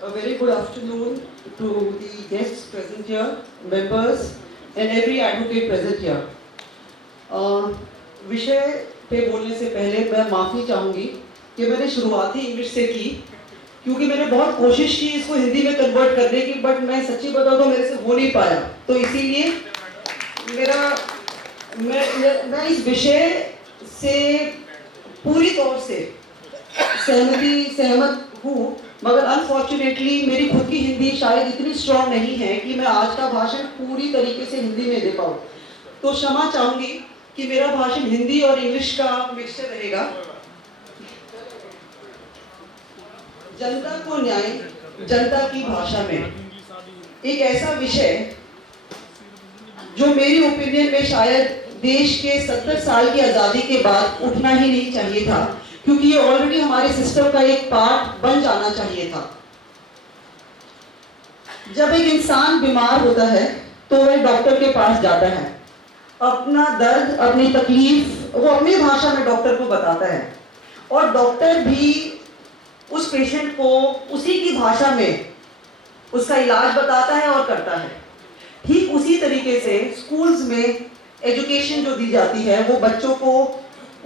A very good afternoon to the guests present here, members, and every advocate present here. विषय पे बोलने से पहले मैं माफ़ी चाहूँगी कि मैंने शुरुआत ही इंग्लिश से की, क्योंकि मैंने बहुत कोशिश की इसको हिंदी में कन्वर्ट करने की, बट मैं सच्ची बताऊँ तो मेरे से हो नहीं पाया। तो इसीलिए मेरा मैं इस विषय से पूरी तौर से सहमत हूँ, मगर अनफॉर्चुनेटली मेरी खुद की हिंदी शायद इतनी स्ट्रांग नहीं है कि मैं आज का भाषण पूरी तरीके से हिंदी में दे पाऊँ। तो क्षमा चाहूँगी कि मेरा भाषण हिंदी और इंग्लिश का मिक्सचर रहेगा। जनता को न्याय जनता की भाषा में एक ऐसा विषय जो मेरी ओपिनियन में शायद देश के 70 साल की आज़ादी के बाद उठना ही नहीं चाहिए था, क्योंकि ये ऑलरेडी हमारे सिस्टम का एक पार्ट बन जाना चाहिए था। जब एक इंसान बीमार होता है तो वह डॉक्टर के पास जाता है, अपना दर्द अपनी तकलीफ वो अपनी भाषा में डॉक्टर को बताता है, और डॉक्टर भी उस पेशेंट को उसी की भाषा में उसका इलाज बताता है और करता है। ठीक उसी तरीके से स्कूल्स में एजुकेशन जो दी जाती है वो बच्चों को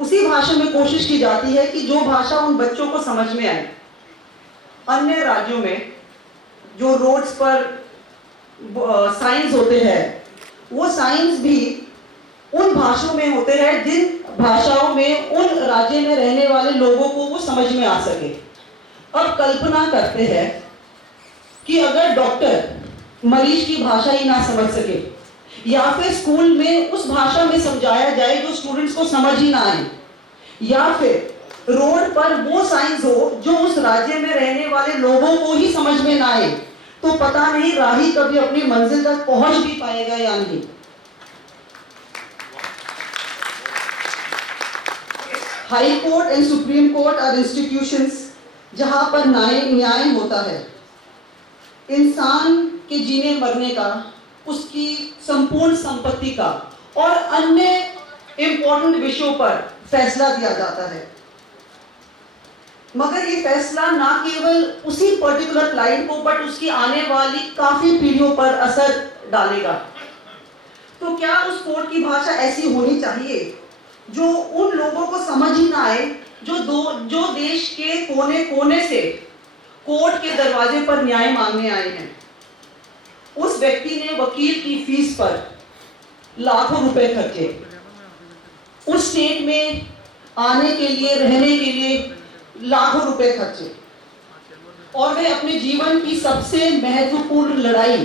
उसी भाषा में कोशिश की जाती है कि जो भाषा उन बच्चों को समझ में आए। अन्य राज्यों में जो रोड्स पर साइंस होते हैं वो साइंस भी उन भाषाओं में होते हैं जिन भाषाओं में उन राज्य में रहने वाले लोगों को वो समझ में आ सके। अब कल्पना करते हैं कि अगर डॉक्टर मरीज की भाषा ही ना समझ सके, या फिर स्कूल में उस भाषा में समझाया जाए जो स्टूडेंट्स को समझ ही ना आए, या फिर रोड पर वो साइंस हो जो उस राज्य में रहने वाले लोगों को ही समझ में ना आए, तो पता नहीं राही कभी अपनी मंजिल तक पहुंच भी पाएगा या नहीं। High court and supreme court are institutions जहां पर न्याय होता है। इंसान के जीने मरने का, उसकी संपूर्ण संपत्ति का और अन्य इंपॉर्टेंट विषयों पर फैसला दिया जाता है, मगर ये फैसला ना केवल उसी पर्टिकुलर क्लाइंट को बट उसकी आने वाली काफी पीढ़ियों पर असर डालेगा। तो क्या उस कोर्ट की भाषा ऐसी होनी चाहिए जो उन लोगों को समझ ही ना आए जो देश के कोने कोने से कोर्ट के दरवाजे पर न्याय मांगने आए हैं। उस व्यक्ति ने वकील की फीस पर लाखों रुपए खर्चे, उस स्टेट में आने के लिए रहने के लिए लाखों रुपए खर्चे, और वह अपने जीवन की सबसे महत्वपूर्ण लड़ाई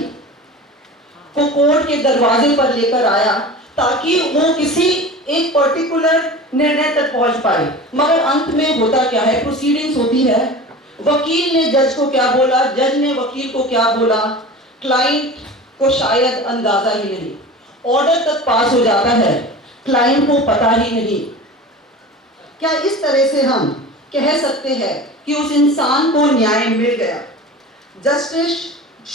को कोर्ट के दरवाजे पर लेकर आया ताकि वो किसी एक पर्टिकुलर निर्णय तक पहुंच पाए। मगर अंत में होता क्या है, प्रोसीडिंग्स होती है, वकील ने जज को क्या बोला, जज ने वकील को क्या बोला, क्लाइंट को शायद अंदाजा ही नहीं, ऑर्डर तक पास हो जाता है, क्लाइंट को पता ही नहीं। क्या इस तरह से हम कह सकते हैं कि उस इंसान को न्याय मिल गया? Justice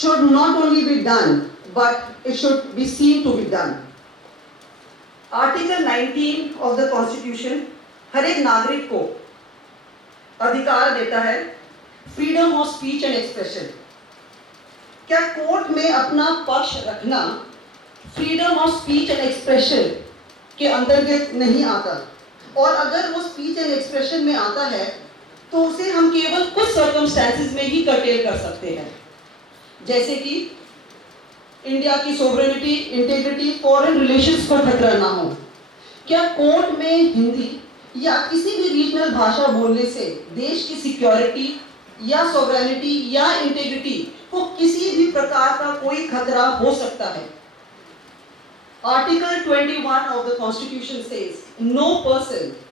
should not only be done but it should be seen to be done. Article 19 of the constitution हर एक नागरिक को अधिकार देता है freedom of speech and expression. क्या कोर्ट में अपना पक्ष रखना freedom of speech and expression के अंतर्गत नहीं आता? और अगर वो स्पीच एंड एक्सप्रेशन में आता है तो उसे हम केवल कुछ सर्कमस्टेंसेस में ही कर्टेल कर सकते हैं, जैसे कि इंडिया की सोवरेनिटी, इंटीग्रिटी, फॉरेन रिलेशंस को खतरा ना हो। क्या कोर्ट में हिंदी या किसी भी रीजनल भाषा बोलने से देश की सिक्योरिटी या सोवरेनिटी या इंटीग्रिटी को किसी भी प्रकार का कोई खतरा हो सकता है? Article 21 of the Constitution says no person